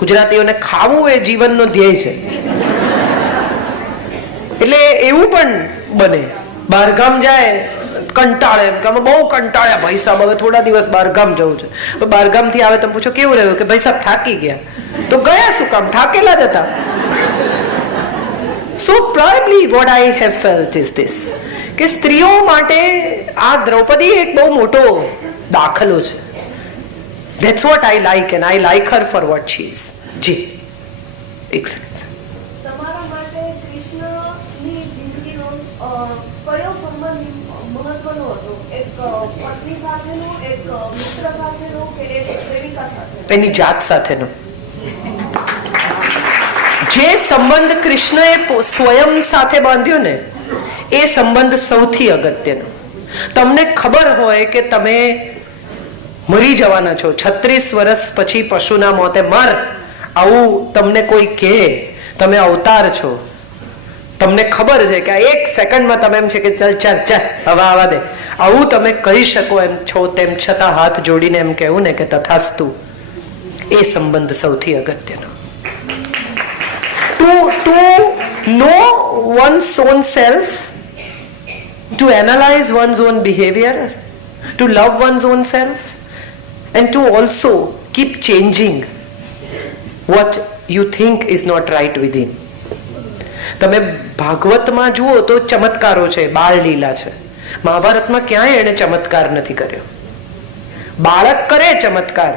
ગુજરાતીઓને ખાવું એ જીવનનો ધ્યેય છે. એટલે એવું પણ બને, બહારગામ જાય કંટાળે, એમ કે અમે બહુ કંટાળ્યા ભાઈ સાહેબ, હવે થોડા દિવસ બહારગામ જવું છે. બહારગામ થી આવે તમે પૂછો કેવું રહ્યું, કે ભાઈ સાહેબ થાકી ગયા. તો ગયા શું કામ, થાકેલા જ હતા. So probably what I have felt is this, કે સ્ત્રીઓ માટે આ દ્રૌપદી એક બહુ મોટો દાખલો છે. That's what I like and I like her for what she is. G excellent. તમારા માટે કૃષ્ણની જિંદગીનો કયો સંબંધ મહત્વનો હતો? એક પત્ની સાથેનો, એક મિત્ર સાથેનો, કે એક પ્રેમિકા સાથેનો? એની જાત સાથેનો. જે સંબંધ કૃષ્ણએ સ્વયં સાથે બાંધ્યો ને, એ સંબંધ સૌથી અગત્યનો. તમને ખબર હોય કે તમે મરી જવાના છો, 36 વર્ષ પછી પશુના મોતે મર, આવું તમને કોઈ કહે, તમે અવતાર છો, તમને ખબર છે કે એક સેકન્ડમાં તમે એમ છે કે ચાલ ચાલ ચાલ હવે આવા દે, આવું તમે કહી શકો એમ છો, તેમ છતાં હાથ જોડીને એમ કહેવું ને કે તથાસ્તુ, એ સંબંધ સૌથી અગત્યનો. To know one's own self, to analyze one's own behavior, to love one's own self, and to also keep changing what you think is not right within. તમે ભાગવતમાં જુઓ તો ચમત્કારો છે, બાળ લીલા છે. મહાભારતમાં ક્યાંય એને ચમત્કાર નથી કર્યો. બાળક કરે ચમત્કાર,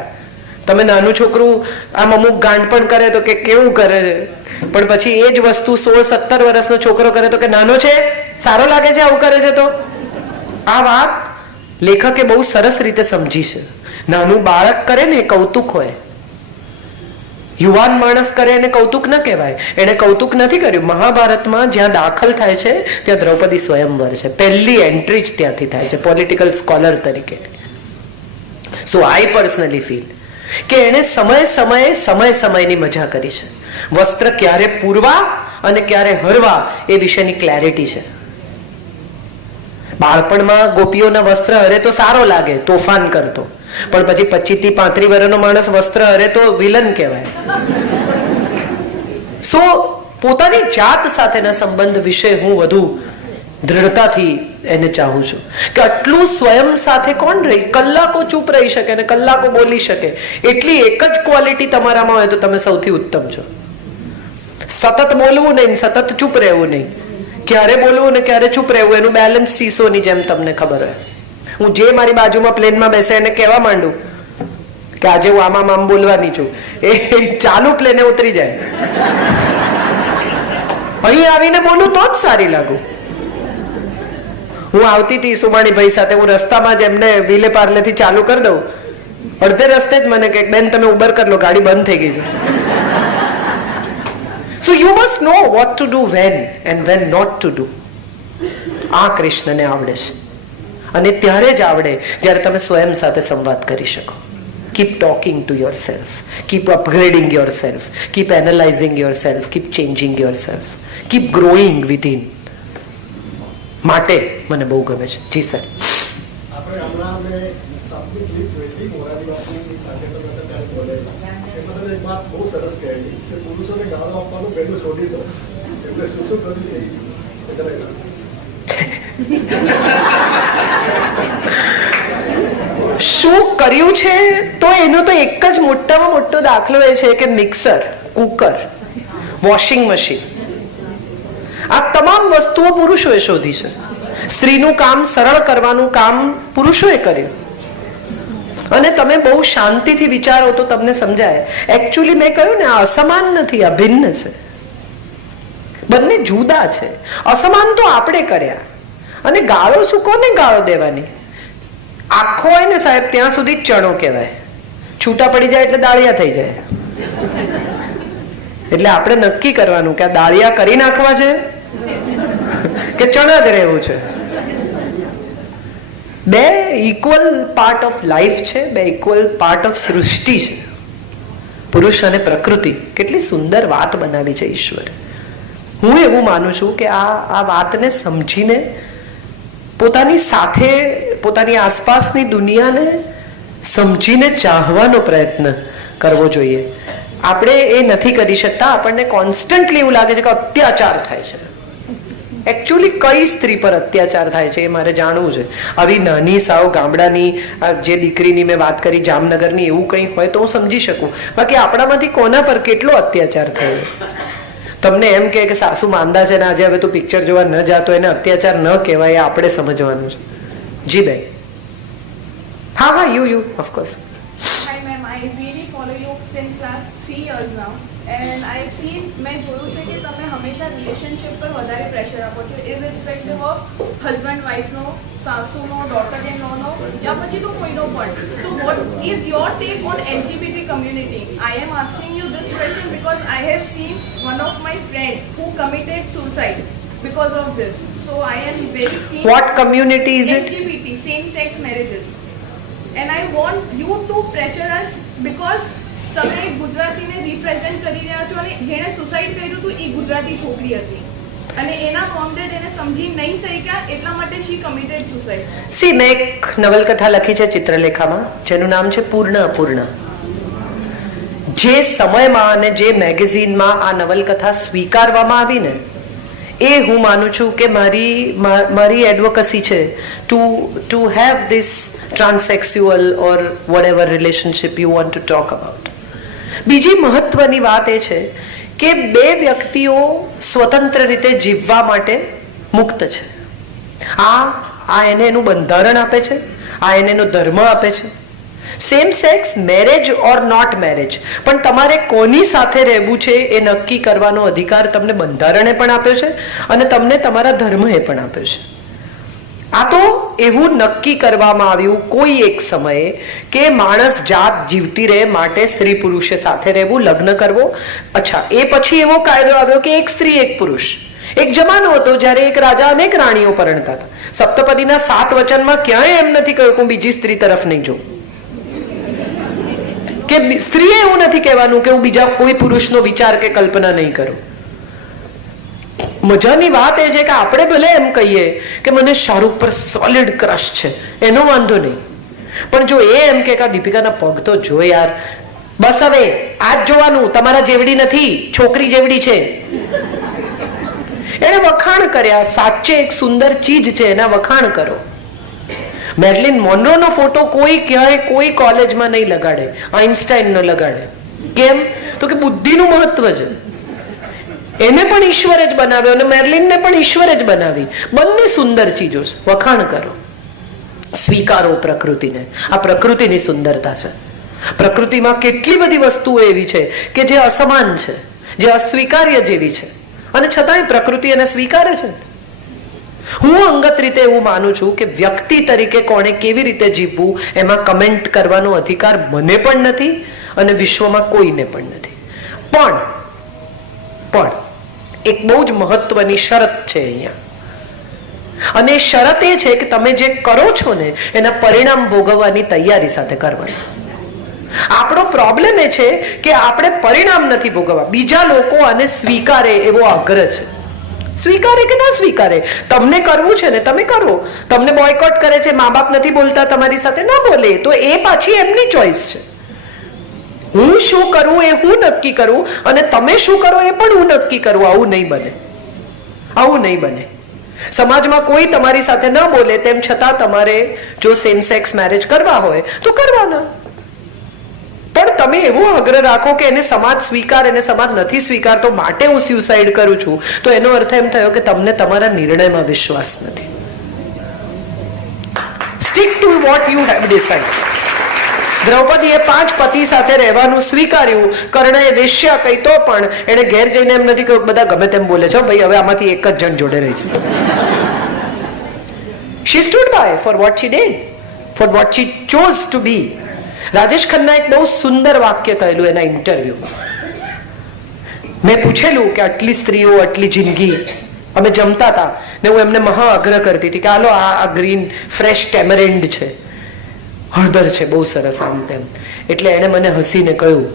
તમે નાનું છોકરું આમ અમુક ગાંડ પણ કરે તો કે કેવું કરે છે, પણ પછી એ જ વસ્તુ 16-17 વર્ષનો છોકરો કરે તો કે નાનો છે, સારો લાગે છે આવું કરે છે. તો આ વાત લેખકે બહુ સરસ રીતે સમજી છે. નાનું બાળક કરે ને એ કૌતુક હોય, યુવાન માણસ કરે એને કૌતુક ન કહેવાય. એને કૌતુક નથી કર્યું. મહાભારતમાં જ્યાં દાખલ થાય છે ત્યાં દ્રૌપદી સ્વયંવર છે, પહેલી એન્ટ્રી જ ત્યાંથી થાય છે પોલિટિકલ સ્કોલર તરીકે. સો આઈ પર્સનલી ફીલ કે એને સમયની મજા કરી છે. વસ્ત્ર ક્યારે પૂરવા અને ક્યારે હરવા એ વિશેની ક્લેરિટી છે. બાળપણમાં ગોપીઓના વસ્ત્ર હરે તો સારો લાગે, તોફાન કરતો, પણ પછી 25-35 વર્ષનો માણસ વસ્ત્ર હરે તો વિલન કહેવાય. સો પોતાની જાત સાથેના સંબંધ વિશે હું વધુ દૃઢતાથી એને ચાહું છું કે આટલું સ્વયં સાથે કોણ રહી, કલાકો ચૂપ રહી શકે અને કલાકો બોલી શકે, એટલી એક જ ક્વોલિટી તમારામાં હોય તો તમે સૌથી ઉત્તમ છો. સતત બોલવું નહીં, સતત ચૂપ રહેવું નહીં, ક્યારે બોલવું ને ક્યારે ચૂપ રહેવું, એનું બેલેન્સ સીસોની જેમ તમને ખબર હોય. હું જે મારી બાજુમાં પ્લેનમાં બેસે એને કહેવા માંડું કે આજે હું આમ બોલવાની છું, એ ચાલુ પ્લેને ઉતરી જાય. અહીં આવીને બોલું તો જ સારી લાગુ. હું આવતી હતી સુમાણીભાઈ સાથે, હું રસ્તામાં જ એમને વિલે પાર્લેથી ચાલુ કરી દઉં, અડધે રસ્તે જ મને કે બેન તમે ઉબર કરી લો, ગાડી બંધ થઈ ગઈ છે. So you must know what to do when and when not to do. આ કૃષ્ણને આવડે છે, અને ત્યારે જ આવડે જ્યારે તમે સ્વયં સાથે સંવાદ કરી શકો. Keep talking to yourself, keep upgrading yourself, keep analyzing yourself, keep changing yourself, keep growing within. માટે મને બહુ ગમે છે. જી સર. શું કર્યું છે તો એનો તો એક જ મોટામાં મોટો દાખલો એ છે કે મિક્સર, કુકર, વોશિંગ મશીન, આ તમામ વસ્તુઓ પુરુષોએ શોધી છે. સ્ત્રીનું કામ સરળ કરવાનું કામ પુરુષોએ કર્યું. અને તમે બહુ શાંતિથી વિચારો તો તમને સમજાય. એકચ્યુઅલી મેં કહ્યું ને, આ અસમાન નથી, આ ભિન્ન છે, બંને જુદા છે. અસમાન તો આપણે કર્યા, અને ગાળો શું, કોને ગાળો દેવાની? આખો હોય ને સાહેબ ત્યાં સુધી ચણો કહેવાય, છૂટા પડી જાય એટલે દાળિયા થઈ જાય. એટલે આપણે નક્કી કરવાનું કે આ દાળિયા કરી નાખવા છે કે ચણા જ રહેવું છે. બે ઇક્વલ પાર્ટ ઓફ લાઈફ છે, બે ઇક્વલ પાર્ટ ઓફ સૃષ્ટિ છે. પુરુષ અને પ્રકૃતિ, કેટલી સુંદર વાત બનાવી છે ઈશ્વરે. હું એવું માનું છું કે આ વાતને સમજીને પોતાની સાથે, પોતાની આસપાસની દુનિયાને સમજીને ચાહવાનો પ્રયત્ન કરવો જોઈએ. આપણે એ નથી કરી શકતા. આપણને કોન્સ્ટન્ટલી એવું લાગે છે કે અત્યાચાર થાય છે. એકચ્યુઅલી કઈ સ્ત્રી પર અત્યાચાર થાય છે એ મારે જાણવું છે. આવી નાની સાવ ગામડાની જે દીકરીની મેં વાત કરી જામનગરની, એવું કંઈ હોય તો હું સમજી શકું. બાકી આપણામાંથી કોના પર કેટલો અત્યાચાર થયો? તમને એમ કે સાસુ માંદા છે ને આજે હવે તું પિક્ચર જોવા ન જાતો, એને અત્યાચાર ન કહેવાય, એ આપણે સમજવાનું છે. જી બેન. હા, you of course. Hi ma'am, I really follow you since last 3 years now and I've seen, મેં જોયું છે કે તમે હંમેશા રિલેશનશિપ પર વધારે પ્રેશર આપો છો, irrespective of husband wife no, સાસુનો, daughter in law નો, યા પછી તો કોઈનો પણ. So what is your take on LGBT community? I am asking you this question because I have seen one of my friend who committed suicide because of this. So I am very keen. What community is it? LGBT, same sex marriages. And I want you to pressure us because તમે ગુજરાતીને represent કરી રહ્યા છો અને જેણે suicide કર્યું હતું એ ગુજરાતી છોકરી હતી અને એના કોમડેડ એને સમજી નહીં શક્યા એટલા માટે શી કમિટેડ સુસાઇડ. સી, મેં એક નવલકથા લખી છે ચિત્રલેખામાં જેનું નામ છે પૂર્ણ અપૂર્ણ. જે સમયમાં અને જે મેગેઝિનમાં આ નવલકથા સ્વીકારવામાં આવી ને, એ હું માનું છું કે મારી એડવોકસી છે to have this transsexual or what relationship you want to talk about. બીજી મહત્વની વાત એ છે કે બે વ્યક્તિઓ સ્વતંત્ર રીતે જીવવા માટે મુક્ત છે. આ એને એનું બંધારણ આપે છે, આ એને એનો ધર્મ આપે છે. Same sex marriage or not marriage, પણ તમારે કોની સાથે રહેવું છે એ નક્કી કરવાનો અધિકાર તમને બંધારણે પણ આપ્યો છે અને તમને તમારા ધર્મએ પણ આપ્યો છે. આ તો એવું નક્કી કરવામાં આવ્યું કોઈ એક સમયે કે માણસ જાત જીવતી રહે માટે સ્ત્રી પુરુષે સાથે રહેવું, લગ્ન કરવો. અચ્છા, એ પછી એવો કાયદો આવ્યો કે એક સ્ત્રી એક પુરુષ. એક જમાનો હતો જ્યારે એક રાજા અનેક રાણીઓ પરણતા હતા. સપ્તપદીના 7 વચનમાં ક્યાંય એમ નથી કહ્યું કે હું બીજી સ્ત્રી તરફ નહીં જોઉં, કે સ્ત્રીએ એવું નથી કહેવાનું કે હું બીજા કોઈ પુરુષનો વિચાર કે કલ્પના નહીં કરું. મજાની વાત એ છે કે આપણે ભલે એમ કહીએ કે મને શાહરૂખ પર સોલિડ ક્રશ છે, એનો વાંધો નહીં, પણ જો એ એમ કે દીપિકાના પગ તો જો યાર, બસ હવે આ જ જોવાનું, તમારા જેવડી નથી, છોકરી જેવડી છે. એને વખાણ કર્યા, સાચે એક સુંદર ચીજ છે, એના વખાણ કરો. મેર્લિન મોનરોનો ફોટો કોઈ ક્યાંય કોઈ કોલેજમાં નહીં લગાડે, આઇન્સ્ટાઈન ન લગાડે. કેમ? તો કે બુદ્ધિનું મહત્વ છે. એને પણ ઈશ્વરે જ બનાવ્યો અને મેર્લિનને પણ ઈશ્વરે જ બનાવી. બંને સુંદર ચીજો છે, વખાણ કરો, સ્વીકારો પ્રકૃતિને. આ પ્રકૃતિની સુંદરતા છે. પ્રકૃતિમાં કેટલી બધી વસ્તુઓ એવી છે કે જે અસમાન છે, જે અસ્વીકાર્ય જેવી છે, અને છતાંય પ્રકૃતિ એને સ્વીકારે છે. હું અંગત રીતે એવું માનું છું કે વ્યક્તિ તરીકે કોણે કેવી રીતે જીવવું એમાં કમેન્ટ કરવાનો અધિકાર મને પણ નથી અને વિશ્વમાં કોઈને પણ નથી. પણ એક બહુ જ મહત્વની શરત છે અહીંયા, અને એ શરત એ છે કે તમે જે કરો છો ને એના પરિણામ ભોગવવાની તૈયારી સાથે કરવાની. આપણો પ્રોબ્લેમ એ છે કે આપણે પરિણામ નથી ભોગવવા. બીજા લોકો આને સ્વીકારે એવો આગ્રહ છે. સ્વીકારે કે ના સ્વીકારે, તમને કરવું છે ને તમે કરો. તમને બોયકોટ કરે છે, મા બાપ નથી બોલતા તમારી સાથે, ના બોલે, તો એ પાછી એમની ચોઈસ છે. હું શું કરું એ હું નક્કી કરું અને તમે શું કરો એ પણ હું નક્કી કરું. આવું નહીં બને, આવું નહીં બને. સમાજમાં કોઈ તમારી સાથે ન બોલે તેમ છતાં તમારે જો સેમ સેક્સ મેરેજ કરવા હોય તો કરવાના, પણ તમે એવો આગ્રહ રાખો કે એને સમાજ સ્વીકાર, એને સમાજ નથી સ્વીકારતો માટે હું સ્યુસાઇડ કરું છું, તો એનો અર્થ એમ થયો કે તમને તમારા નિર્ણયમાં વિશ્વાસ નથી. Stick to what you have decide. દ્રૌપદીએ 5 પતિ સાથે રહેવાનું સ્વીકાર્યું. કર્ણએ વેશ્યા કહી તો પણ એને ઘેર જઈને એમ નથી કહ્યું બધા ગમે તેમ બોલે છે ભાઈ, હવે આમાંથી એક જ જણ જોડે રહીશ. She stood by for what she did, for what she chose to be. Rajesh Khanna એક બહુ સુંદર વાક્ય કહેલું એના ઇન્ટરવ્યુમાં. મેં પૂછેલું કે આટલી સ્ત્રીઓ, આટલી જિંદગી. અમે જમતા હતા ને હું એમને મહા આગ્રહ કરતી હતી કે હાલો આ ગ્રીન ફ્રેશ ટેમરેન્ડ છે, હળદર છે, બહુ સરસ આમ તેમ. એટલે એણે મને હસીને કહ્યું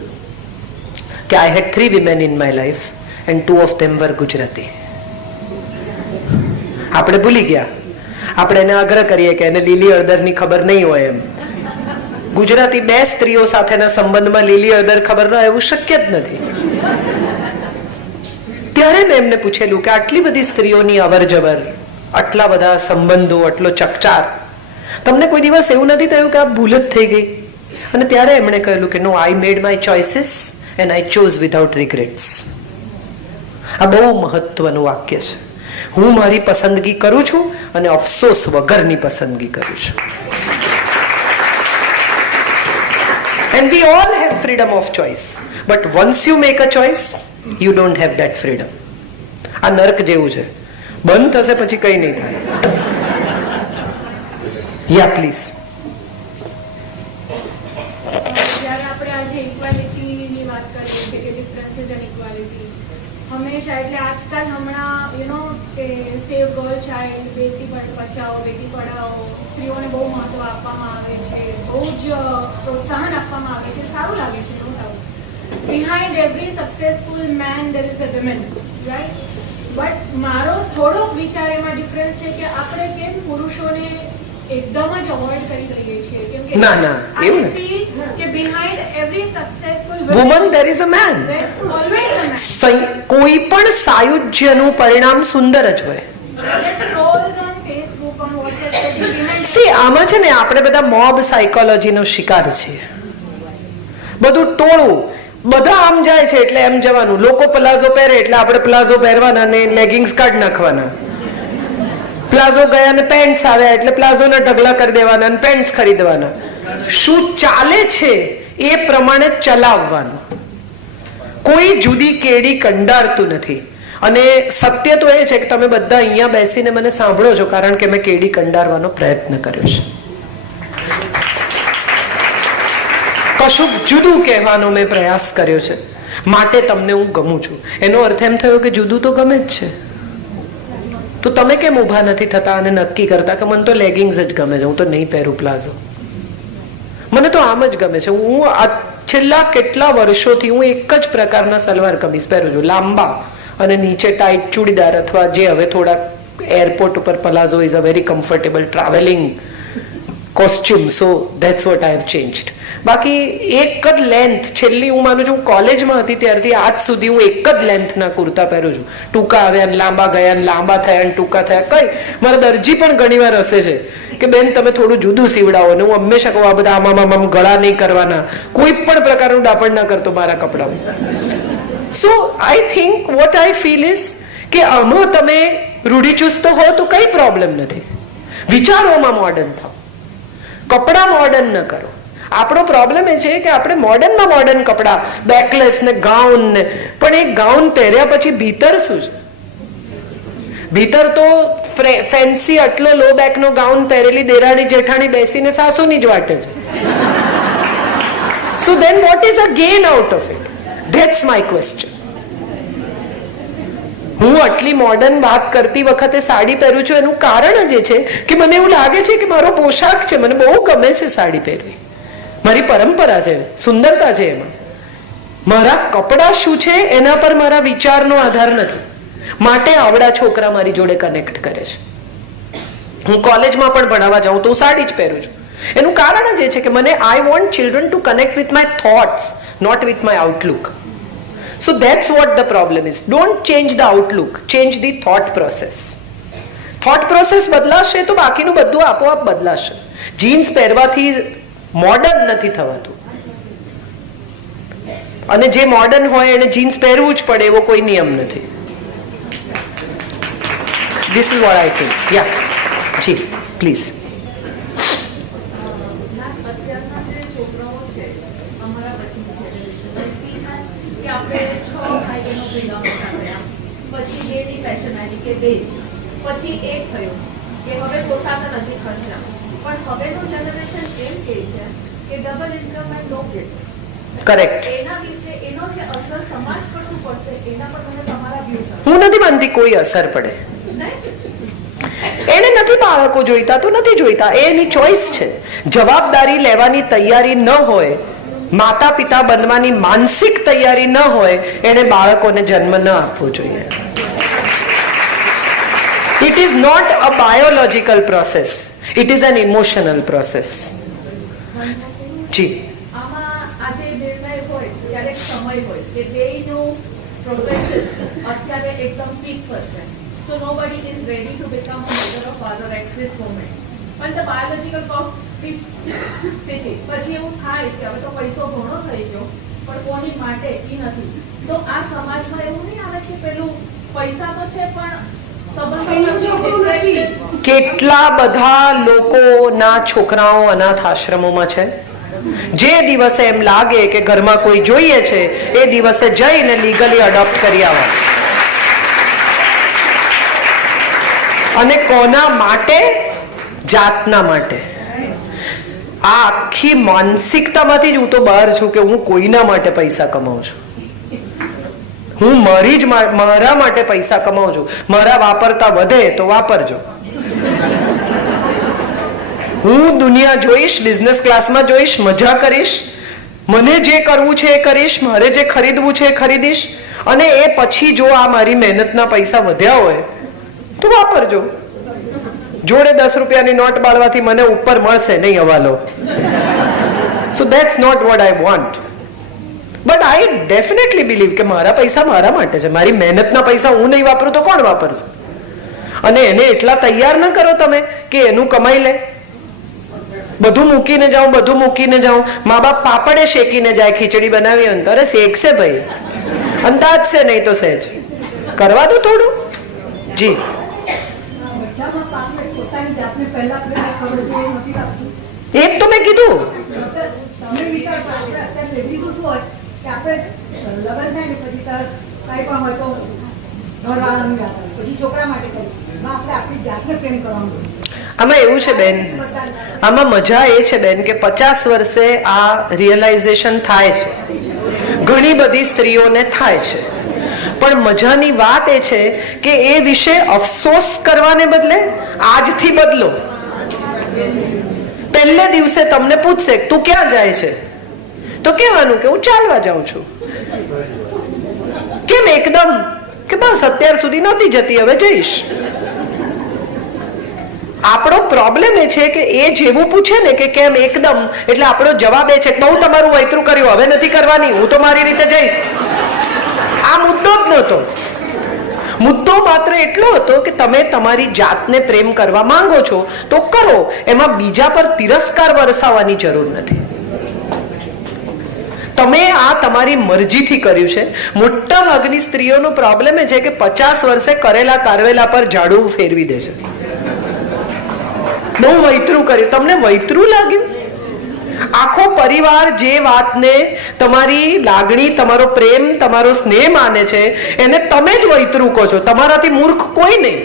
કે આઈ હેડ 3 women in my life and 2 of them were Gujarati. આપણે ભૂલી ગયા, આપણે એને આગ્રહ કરીએ કે એને લીલી હળદરની ખબર નહીં હોય એમ. ગુજરાતી 2 સ્ત્રીઓ સાથેના સંબંધમાં લીલી હળદર ખબર ન હોય એવું શક્ય જ નથી. ત્યારે મેં એમને પૂછેલું કે આટલી બધી સ્ત્રીઓની અવર જવર, આટલા બધા સંબંધો, આટલો ચકચાર, તમને કોઈ દિવસ એવું નથી થયું કે આ ભૂલ જ થઈ ગઈ? અને ત્યારે એમણે કહેલું કે no, I made my choices and I chose without regrets. આ બહુ મહત્વનું વાક્ય છે. હું મારી પસંદગી કરું છું અને અફસોસ વગરની પસંદગી કરું છું. And we all have freedom of choice. But once you make a choice, you don't have that freedom. આ નર્ક જેવું છે, બંધ થશે પછી કઈ નહીં થાય. યા પ્લીઝ. જ્યારે આપણે આજે ઇક્વાલિટીની વાત કરીએ છીએ કે ડિફરન્સીસ એન્ડ ઇક્વાલિટી, હંમેશા એટલે આજકાલ હમણાં કે સેવ ગર્લ ચાઇલ્ડ, બેટી બચાવો બેટી પઢાઓ, સ્ત્રીઓને બહુ મહત્વ આપવામાં આવે છે, બહુ જ પ્રોત્સાહન આપવામાં આવે છે, સારું લાગે છે. No doubt behind every successful man there is a woman, right? But મારો થોડોક વિચાર એમાં ડિફરન્સ છે કે આપણે કેમ પુરુષોને એકદમ જ અવોઇડ કરી દઈએ છીએ. કેમ કે ના ના, એવું નથી. કે behind every successful woman there is a man. Always a man. કોઈ પણ સાયુજ્યનું પરિણામ સુંદર જ હોય. સી, આમાં છે ને આપણે બધા મોબ સાયકોલોજીનો શિકાર છીએ. બધું ટોળું, બધા આમ જાય છે એટલે એમ જવાનું. લોકો પ્લાઝો પહેરે એટલે આપણે પ્લાઝો પહેરવાના ને લેગિંગ્સ કાઢી નાખવાના. પ્લાઝો ગયા ને પેન્ટ્સ આવ્યા એટલે પ્લાઝોના ઢગલા કરી દેવાના અને પેન્ટ્સ ખરીદવાના. શું ચાલે છે એ પ્રમાણે ચલાવવાનું. કોઈ જુદી કેડી કંડારતું નથી. અને સત્ય તો એ છે કે તમે બધા અહીંયા બેસીને મને સાંભળો છો કારણ કે મેં કેડી કંડારવાનો પ્રયત્ન કર્યો છે. કશુંક જુદું કહેવાનો મેં પ્રયાસ કર્યો છે, માટે તમને હું ગમું છું. એનો અર્થ એમ થયો કે જુદું તો ગમે જ છે. તો તમે કેમ ઊભા નથી થતા અને નક્કી કરતા કે મને તો લેગિંગ્સ જ ગમે છે, હું તો નહીં પહેરું પ્લાઝો, મને તો આમ જ ગમે છે. હું છેલ્લા કેટલા વર્ષોથી હું એક જ પ્રકારના સલવાર કમીઝ પહેરું છું, લાંબા અને નીચે ટાઈટ ચૂડીદાર, અથવા જે હવે થોડા એરપોર્ટ ઉપર palazzo is a very comfortable travelling costume. So that's what I have changed. બાકી એક જ લેન્થ, છેલ્લી હું માનું છું કોલેજમાં હતી ત્યારથી આજ સુધી હું એક જ લેન્થના કુર્તા પહેરું છું. ટૂંકા આવ્યા લાંબા ગયા, લાંબા થયા ને ટૂંકા થયા. કઈ મારા દરજી પણ ઘણી વાર હસે છે કે બેન તમે થોડું જુદું સીવડાવો. ને હું હંમેશા કહું આ બધા આમ ગળા નહીં કરવાના, કોઈ પણ પ્રકારનું ડાપણ ના કરતો મારા કપડામાં. So I think what I feel is કે આમાં તમે રૂઢિચુસ્ત હો તો કઈ પ્રોબ્લેમ નથી. વિચારોમાં મોડર્ન થાવ, કપડા મોડર્ન ન કરો. આપણો પ્રોબ્લેમ એ છે કે આપણે મોડર્નમાં મોડર્ન કપડા, બેકલેસ ને ગાઉન ને, પણ એ ગાઉન પહેર્યા પછી ભીતર શું છે? ભીતર તો ફેન્સી આટલો લો બેક નો ગાઉન પહેરેલી દેરાણી જેઠાણી બેસીને સાસુની જ વાટે છે. So then what is a gain out of it? That's my question. હું આટલી મોડર્ન વાત કરતી વખતે સાડી પહેરું છું એનું કારણ જ એ છે કે મને એવું લાગે છે કે મારો પોશાક છે, મને બહુ ગમે છે સાડી પહેરવી, મારી પરંપરા છે, સુંદરતા છે એમાં. મારા કપડા શું છે એના પર મારા વિચારનો આધાર નથી. માટે આવડા છોકરા મારી જોડે કનેક્ટ કરે છે. હું કોલેજમાં પણ ભણાવવા જાઉં તો હું સાડી જ પહેરું છું. એનું કારણ જ એ છે કે મને I want children to connect with my thoughts, not with my outlook. So that's what the problem is. Don't change the outlook, change the thought process. Thought process બદલાશે તો બાકીનું બધું આપોઆપ બદલાશે. જીન્સ પહેરવાથી મોડર્ન નથી થવાતું, અને જે મોડર્ન હોય એને જીન્સ પહેરવું જ પડે એવો કોઈ નિયમ નથી. This is what I think. Yeah, જી પ્લીઝ. પછી એક થયું કે હવે પોસાતા નથી ખર્ચા, પણ હવેનું જનરેશન એમ કહે છે કે double income and no gift. Correct. એના વિશે એનો જે અસર સમાજ પર શું પડશે એના પર મને તમારા વ્યૂ. હું નથી માનતી કોઈ અસર પડે. એને નથી બાળકો જોઈતા તો નથી જોઈતા, એની ચોઈસ છે. જવાબદારી લેવાની તૈયારી ન હોય, માતા પિતા બનવાની માનસિક તૈયારી ન હોય, એને બાળકોને જન્મ ન આપવો જોઈએ. It is not a biological process. It is an emotional process. જી. આમાં આજે નિર્ણય હોય ત્યારે એક સમય હોય કે બેયનું પ્રોફેશન અત્યારે એકદમ પીક પર છે. So nobody is ready to become a mother or father at this moment. But the biological clock keeps ticking. પછી એવું થાય કે હવે તો પૈસો ઘણો થઈ ગયો પણ કોની માટે એ નથી. તો આ સમાજમાં એવું નહીં આવે કે પેલું પૈસા તો છે પણ સંબંધો કેટલા બધા લોકોના છોકરાઓ અનાથ આશ્રમોમાં છે. જે દિવસે એમ લાગે કે ઘરમાં કોઈ જોઈએ છે એ દિવસે જઈને લીગલી અડોપ્ટ કરી આવો. અને કોના માટે? જાતના માટે. આ આખી માનસિકતામાંથી જ હું તો બહાર છું કે હું કોઈના માટે પૈસા કમાઉં છું. હું મારા માટે પૈસા કમાઉં છું. મારા વાપરતા વધે તો વાપરજો. હું દુનિયા જોઈશ, બિઝનેસ ક્લાસમાં જોઈશ, મજા કરીશ, મને જે કરવું છે એ કરીશ, મારે જે ખરીદવું છે એ ખરીદીશ, અને એ પછી જો આ મારી મહેનતના પૈસા વધ્યા હોય તો વાપરજો. જોડે 10 રૂપિયાની નોટ બાળવાથી મને ઉપર મળશે નહીં હવાલો. So that's not what I want. But I definitely believe કે મારા પૈસા મારા માટે છે. મારી મહેનતના પૈસા હું નહીં વાપરું તો કોણ વાપરશે? અને એને એટલા તૈયાર ન કરો તમે કે એનું કમાઈ લે. બધું મૂકીને જાઉં. મા બાપ પાપડે શેકીને જાય, ખીચડી બનાવી હોય તો અરે શેકશે ભાઈ, અંદાજ છે નહીં તો સહેજ કરવા દો થોડું. જી. એક તો મેં કીધું આમાં એવું છે બેન, આમાં મજા એ છે બેન કે 50 વર્ષે આ રિયલાઇઝેશન થાય છે. ઘણી બધી સ્ત્રીઓને થાય છે. પણ મજાની વાત એ છે કે એ વિશે અફસોસ કરવાને બદલે આજથી બદલો. પહેલે દિવસે તમને પૂછશે તું ક્યાં જાય છે તો કહેવાનું કે હું ચાલવા જાઉં છું. કેમ એકદમ કે બસ અત્યાર સુધી નહોતી જતી હવે જઈશ. આપણો પ્રોબ્લેમ એ છે કે એ જેવું પૂછે ને કે કેમ એકદમ, એટલે આપણો જવાબ એ છે કે બહુ તમારું વૈતરું કર્યું, હવે નથી કરવાની, હું તો મારી રીતે જઈશ. આ મુદ્દો જ નહોતો. મુદ્દો માત્ર એટલો હતો કે તમે તમારી જાતને પ્રેમ કરવા માંગો છો તો કરો, એમાં બીજા પર તિરસ્કાર વરસાવવાની જરૂર નથી. તમે આ તમારી મરજીથી કર્યું છે. મોટા ભાગની સ્ત્રીઓનો પ્રોબ્લેમ એ છે કે 50 વર્ષે કરેલા કારવેલા પર ઝાડુ ફેરવી દે છે. બહુ વૈતરું કર્યું. તમને વૈતરું લાગ્યું? આખો પરિવાર જે વાતને તમારી લાગણી, તમારો પ્રેમ, તમારો સ્નેહ માને છે એને તમે જ વૈતરું કહો છો. તમારાથી મૂર્ખ કોઈ નહીં.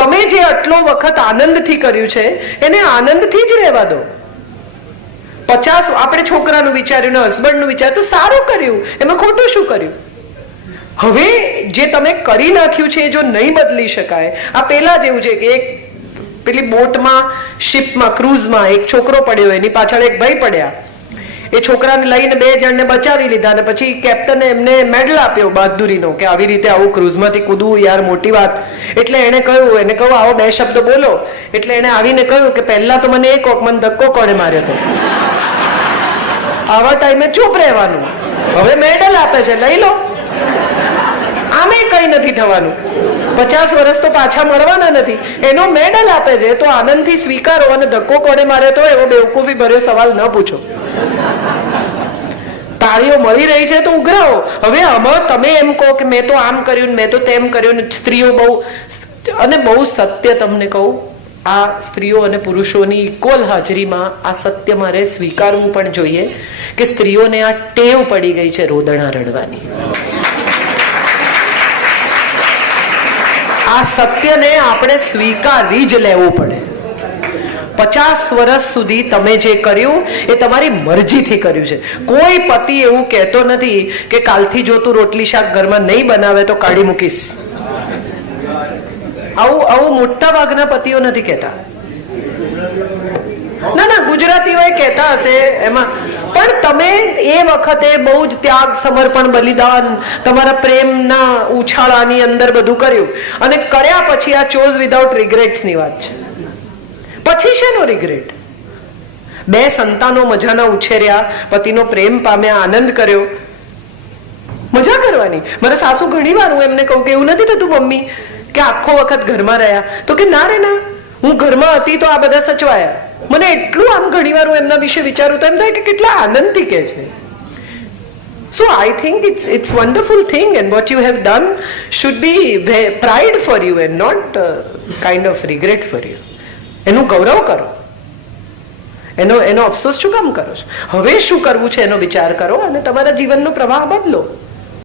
તમે જે આટલો વખત આનંદથી કર્યું છે એને આનંદથી જ રહેવા દો. 50 આપણે છોકરાનું વિચાર્યું ને હસબન્ડનું વિચાર્યું તો સારું કર્યું, એમાં ખોટું શું કર્યું? હવે જે તમે કરી નાખ્યું છે એ જો નહીં બદલી શકાય. આ પેલા જેવું છે કે એક પેલી બોટમાં, શિપમાં, ક્રૂઝમાં એક છોકરો પડ્યો, એની પાછળ એક ભાઈ પડ્યા. એ છોકરાને લઈને 2 જણને બચાવી લીધા અને પછી કેપ્ટને એમને મેડલ આપ્યો બહાદુરીનો કે આવી રીતે આવું ક્રૂઝમાંથી કૂદવું યાર મોટી વાત. એટલે એને કહ્યું આવો 2 શબ્દો બોલો. એટલે એને આવીને કહ્યું કે પહેલા તો મને એક મને ધક્કો કોણે માર્યો હતો. આવા ટાઈમે ચૂપ રહેવાનું. હવે મેડલ આપે છે, લઈ લો. આમે કઈ નથી થવાનું. 50 વર્ષ તો પાછા મળવાના નથી. એનો મેડલ આપે છે તો આનંદથી સ્વીકારો, અને ધક્કો કોણે મારે તો એવો બેવકૂફી ભર્યો સવાલ ન પૂછો. તાળીઓ મળી રહી છે તો ઉઘરાવો. હવે આમાં તમે એમ કહો કે મેં તો આમ કર્યું ને મેં તો તેમ કર્યું ને સ્ત્રીઓ બહુ, અને બહુ સત્ય તમને કહું, આ સ્ત્રીઓ અને પુરુષોની ઇક્વલ હાજરીમાં આ સત્ય મારે સ્વીકારવું પણ જોઈએ કે સ્ત્રીઓને આ ટેવ પડી ગઈ છે રોદણા રડવાની. આ સત્યને આપણે સ્વીકારી જ લેવું પડે. 50 વર્ષ સુધી તમે જે કર્યું એ તમારી મરજીથી કર્યું છે. કોઈ પતિ એવું કહેતો નથી કે કાલથી જો તું રોટલી શાક ઘરમાં નહીં બનાવે તો કાઢી મૂકીશ. આવું મોટા ભાગના પતિઓ નથી કહેતા. ના, ગુજરાતીઓ એ કહેતા હશે એમાં, પણ તમે એ વખતે બહુ જ ત્યાગ, સમર્પણ, બલિદાન, તમારા પ્રેમના ઉછાળાની અંદર બધું કર્યું, અને કર્યા પછી આ ચોઝ વિધાઉટ રિગ્રેટ્સ ની વાત છે. પછી શેનો રિગ્રેટ? 2 સંતાનો મજાના ઉછેર્યા, પતિનો પ્રેમ પામ્યા, આનંદ કર્યો, મજા કરવાની. મારા સાસુ ઘણી વાર હું એમને કહું કે એવું નથી થતું મમ્મી કે આખો વખત ઘરમાં રહ્યા? તો કે ના રે ના, હું ઘરમાં હતી તો આ બધા સચવાયા. મને એટલું આમ ઘણી વાર હું એમના વિશે વિચારું તો એમ થાય કે કેટલા આનંદથી કે છે. So I think it's wonderful thing, and what you have done should be pride for you and not kind of regret for you. એનું ગૌરવ કરો, એનો અફસોસ શું કામ કરો છો? હવે શું કરવું છે એનો વિચાર કરો અને તમારા જીવનનો પ્રવાહ બદલો.